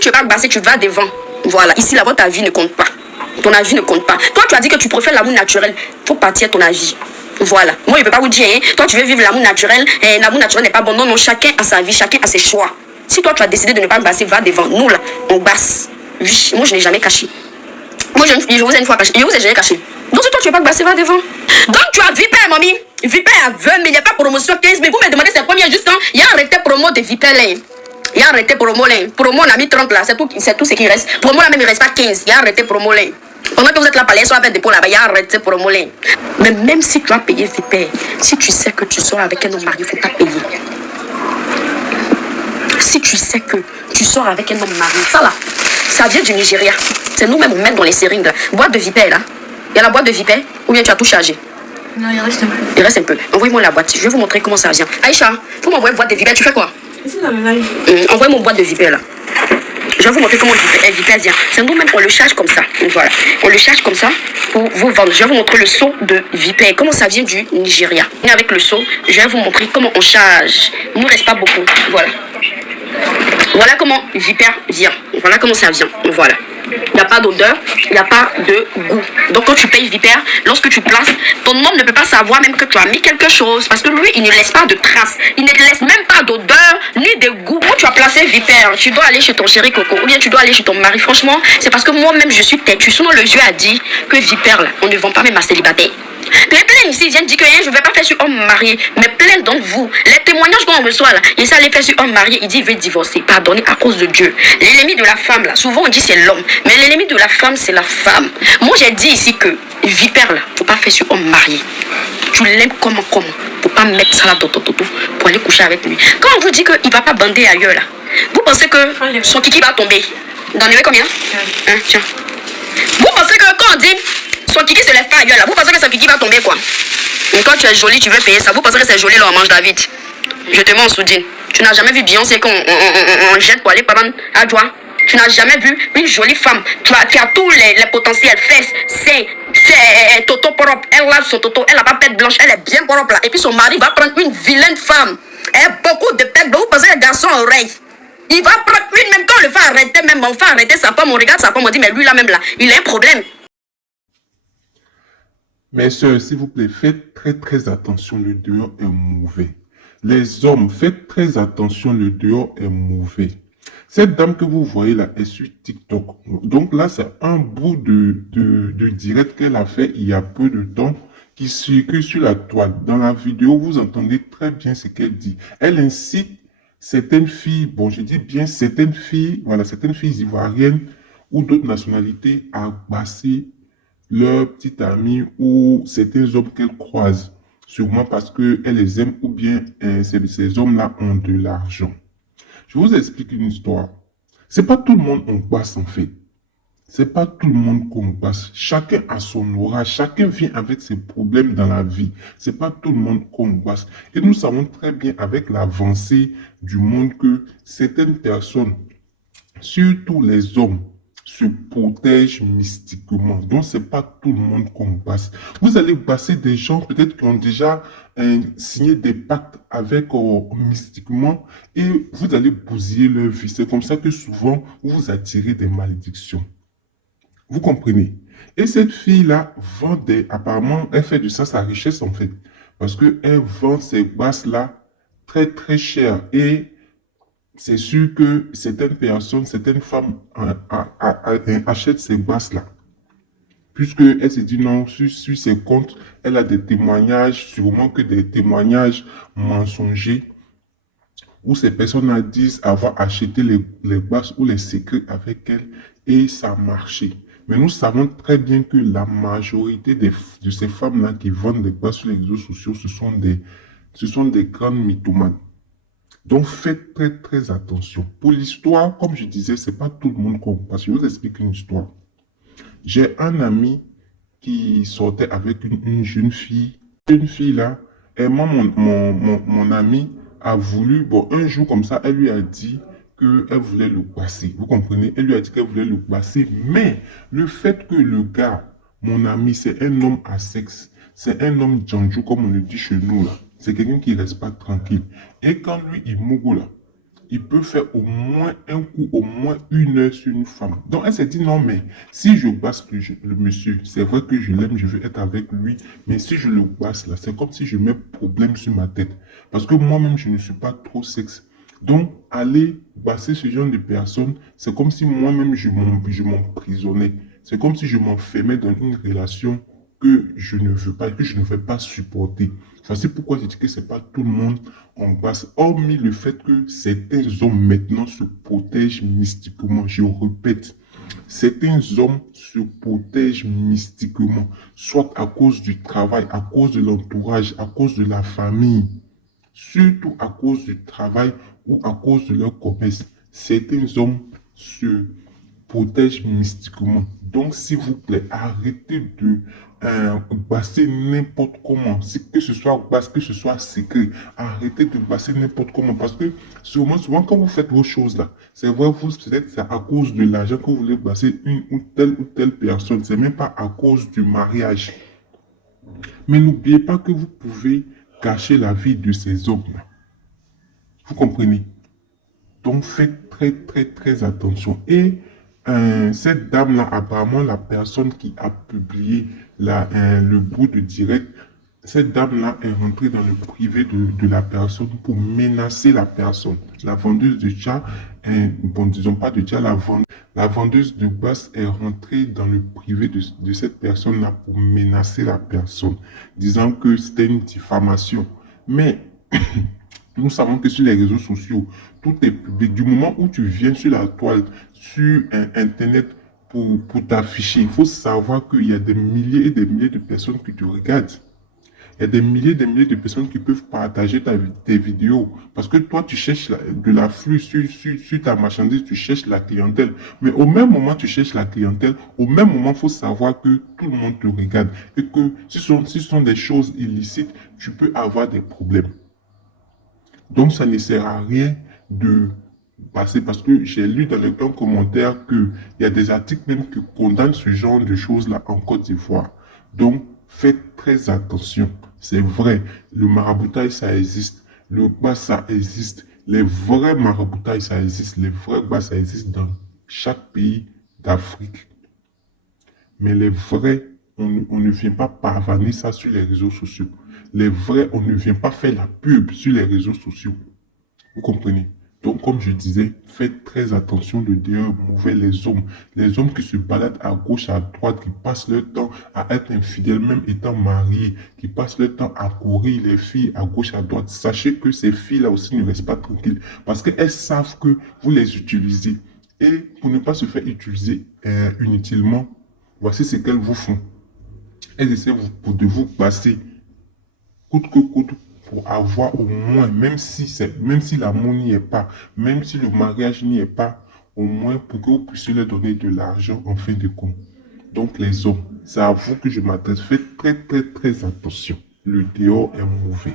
tu veux pas basser, tu vas devant. Voilà, ici là-bas, ta vie ne compte pas. Ton avis ne compte pas. Toi, tu as dit que tu préfères l'amour naturel. Faut partir ton avis. Voilà. Moi, je ne peux pas vous dire, hein, toi, tu veux vivre l'amour naturel. L'amour naturel n'est pas bon. Non, non, chacun a sa vie, chacun a ses choix. Si toi, tu as décidé de ne pas basser, va devant. Nous, là, on basse. Oui, moi, je n'ai jamais caché. Moi, je vous ai une fois caché. Je vous ai jamais caché. Donc, si toi, tu ne veux pas basser, va devant. Donc, tu as Vipère, mamie. Vipère à 20 000, il n'y a pas promotion 15 000. Vous me demandez c'est combien juste quand il y a arrêté promo de Vipère, là. Il y a arrêté promo, là. Promo, on a mis 30 là. C'est tout ce qui reste. Promo, là, même, il ne reste pas 15. Il y a arrêté promo, là. Pendant que vous êtes là, parler, soit avec des pots là-bas, il y a arrêté promo, là. Mais même si tu as payé Vipère, si tu sais que tu sors avec un homme marié, il ne faut pas payer. Si tu sais que tu sors avec un homme marié, ça là, ça vient du Nigeria. C'est nous-mêmes, on met dans les seringues là. Boîte de Vipère là. Il y a la boîte de Vipère ou bien tu as tout chargé? Non, il reste un peu. Il reste un peu. Envoyez-moi la boîte. Je vais vous montrer comment ça vient. Aïcha, vous m'envoyez une boîte de Vipère. Tu fais quoi? Envoyez mon boîte de Vipère là. Je vais vous montrer comment Vipère vient. C'est nous-mêmes, on le charge comme ça. Voilà. On le charge comme ça pour vous vendre. Je vais vous montrer le seau de Vipère. Comment ça vient du Nigeria. Et avec le seau, je vais vous montrer comment on charge. Il ne nous reste pas beaucoup. Voilà. Voilà comment Vipère vient. Voilà comment ça vient. Voilà. Il n'y a pas d'odeur, il n'y a pas de goût. Donc quand tu payes Vipère, lorsque tu places, ton homme ne peut pas savoir même que tu as mis quelque chose. Parce que lui, il ne laisse pas de traces. Il ne te laisse même pas d'odeur, ni de goût. Où tu as placé Vipère, tu dois aller chez ton chéri Coco. Ou bien tu dois aller chez ton mari. Franchement, c'est parce que moi-même, je suis têtue. Sinon, le Dieu a dit que Vipère, là, on ne vend pas même à célibataire. Mais plein ici viennent dire que je ne vais pas faire sur homme marié. Mais plein d'entre vous, les témoignages qu'on reçoit là, il s'est allé faire sur homme marié, il dit il veut divorcer. Pardonnez à cause de Dieu. L'ennemi de la femme là, souvent on dit c'est l'homme. Mais l'ennemi de la femme c'est la femme. Moi j'ai dit ici que Vipère là, faut pas faire sur homme marié. Tu l'aimes comment? Faut pas mettre ça là dans ton toto pour aller coucher avec lui. Quand on vous dit qu'il ne va pas bander ailleurs là, vous pensez que son kiki va tomber? Vous en avez combien? Tiens. Vous pensez que quand on dit son kiki se lève pas ailleurs là, vous pensez que son kiki va tomber quoi? Et quand tu es jolie, tu veux payer ça. Vous pensez que c'est joli là, on mange David? Je te mets en soudine. Tu n'as jamais vu Beyoncé qu'on jette pour aller prendre à joie? Tu n'as jamais vu une jolie femme qui a tous les potentiels, fesses, c'est toto propre. Elle lave son toto, elle n'a pas pète blanche, elle est bien propre là. Et puis son mari va prendre une vilaine femme. Elle a beaucoup de pète blanche. Vous pensez que le garçon oreille? Il va prendre une, même quand on le fait arrêter, même on fait arrêter sa femme, on regarde sa femme, on dit mais lui là même là, il a un problème. Mes sœurs, s'il vous plaît, faites très attention, le dehors est mauvais. Les hommes, faites très attention, le dehors est mauvais. Cette dame que vous voyez là est sur TikTok. Donc là, c'est un bout de direct qu'elle a fait il y a peu de temps qui circule sur la toile. Dans la vidéo, vous entendez très bien ce qu'elle dit. Elle incite certaines filles, bon, je dis bien certaines filles, voilà, certaines filles ivoiriennes ou d'autres nationalités à passer leurs petites amies ou certains hommes qu'elles croisent, sûrement parce qu'elles les aiment ou bien ces hommes-là ont de l'argent. Je vous explique une histoire. C'est pas tout le monde qu'on passe en fait. C'est pas tout le monde qu'on passe. Chacun a son aura, chacun vient avec ses problèmes dans la vie. C'est pas tout le monde qu'on passe. Et nous savons très bien avec l'avancée du monde que certaines personnes, surtout les hommes, se protègent mystiquement. Donc, c'est pas tout le monde qu'on passe. Vous allez passer des gens peut-être qui ont déjà signé des pactes avec mystiquement et vous allez bousiller leur vie. C'est comme ça que souvent, vous attirez des malédictions. Vous comprenez? Et cette fille-là vend apparemment, elle fait de ça sa richesse en fait. Parce qu'elle vend ces basses-là très cher. Et c'est sûr que certaines personnes, certaines femmes achètent ces basses-là. Puisqu'elle se dit non, sur ses comptes, elle a des témoignages, sûrement que des témoignages mensongers, où ces personnes disent avoir acheté les basses ou les secrets avec elle et ça a marché. Mais nous savons très bien que la majorité de ces femmes-là qui vendent des basses sur les réseaux sociaux, ce sont des grandes mythomanes. Donc, faites très attention. Pour l'histoire, comme je disais, c'est pas tout le monde qu'on passe. Je vous explique une histoire. J'ai un ami qui sortait avec une jeune fille. Une fille là, et moi, mon ami a voulu, bon, un jour comme ça, elle lui a dit qu'elle voulait le passer. Vous comprenez? Elle lui a dit qu'elle voulait le passer. Mais le fait que le gars, mon ami, c'est un homme à sexe, c'est un homme djanjou, comme on le dit chez nous là. C'est quelqu'un qui ne reste pas tranquille. Et quand lui, il mourut là, il peut faire au moins un coup, au moins 1 heure sur une femme. Donc, elle s'est dit, non, mais si je basse le monsieur, c'est vrai que je l'aime, je veux être avec lui, mais si je le basse là, c'est comme si je mets problème sur ma tête. Parce que moi-même, je ne suis pas trop sexe. Donc, aller basser ce genre de personnes, c'est comme si moi-même, je m'emprisonnais. C'est comme si je m'enfermais dans une relation que je ne veux pas, que je ne vais pas supporter. C'est pourquoi je dis que c'est pas tout le monde en basse, hormis le fait que certains hommes maintenant se protègent mystiquement. Je répète, certains hommes se protègent mystiquement, soit à cause du travail, à cause de l'entourage, à cause de la famille, surtout à cause du travail ou à cause de leur commerce. Certains hommes se protègent mystiquement. Donc, s'il vous plaît, arrêtez de basser n'importe comment. Que ce soit basse, que ce soit secret. Arrêtez de basser n'importe comment. Parce que souvent, quand vous faites vos choses là, c'est vrai, peut-être c'est à cause de l'argent que vous voulez basser une ou telle personne. C'est même pas à cause du mariage. Mais n'oubliez pas que vous pouvez cacher la vie de ces hommes là. Vous comprenez? Donc, faites très attention. Et cette dame-là, apparemment, la personne qui a publié le bout de direct, cette dame-là est rentrée dans le privé de la personne pour menacer la personne. La vendeuse de tcha, bon, disons pas de tcha, la vendeuse de basse est rentrée dans le privé de cette personne-là pour menacer la personne, disant que c'était une diffamation. Mais nous savons que sur les réseaux sociaux, tout est public. Du moment où tu viens sur la toile, sur Internet, pour t'afficher, il faut savoir qu'il y a des milliers et des milliers de personnes qui te regardent. Il y a des milliers et des milliers de personnes qui peuvent partager tes vidéos. Parce que toi, tu cherches de l'afflux sur ta marchandise, tu cherches la clientèle. Mais au même moment, tu cherches la clientèle. Au même moment, il faut savoir que tout le monde te regarde. Et que si ce sont des choses illicites, tu peux avoir des problèmes. Donc, ça ne sert à rien de passer, parce que j'ai lu dans un commentaire qu'il y a des articles même qui condamnent ce genre de choses-là en Côte d'Ivoire. Donc, faites très attention. C'est vrai, le maraboutage, ça existe. Le bas, ça existe. Les vrais maraboutages, ça existe. Les vrais bas, ça existe dans chaque pays d'Afrique. Mais les vrais, on ne vient pas pavaner ça sur les réseaux sociaux. Les vrais, on ne vient pas faire la pub sur les réseaux sociaux. Vous comprenez? Donc, comme je disais, faites très attention de dehors mauvais les hommes. Les hommes qui se baladent à gauche, à droite, qui passent leur temps à être infidèles, même étant mariés, qui passent leur temps à courir les filles à gauche, à droite. Sachez que ces filles-là aussi ne restent pas tranquilles parce qu'elles savent que vous les utilisez. Et pour ne pas se faire utiliser inutilement, voici ce qu'elles vous font. Elles essaient de vous passer coûte que coûte pour avoir au moins, même si l'amour n'y est pas, même si le mariage n'y est pas, au moins pour que vous puissiez leur donner de l'argent en fin de compte. Donc les hommes, c'est à vous que je m'adresse. Faites très attention. Le dehors est mauvais.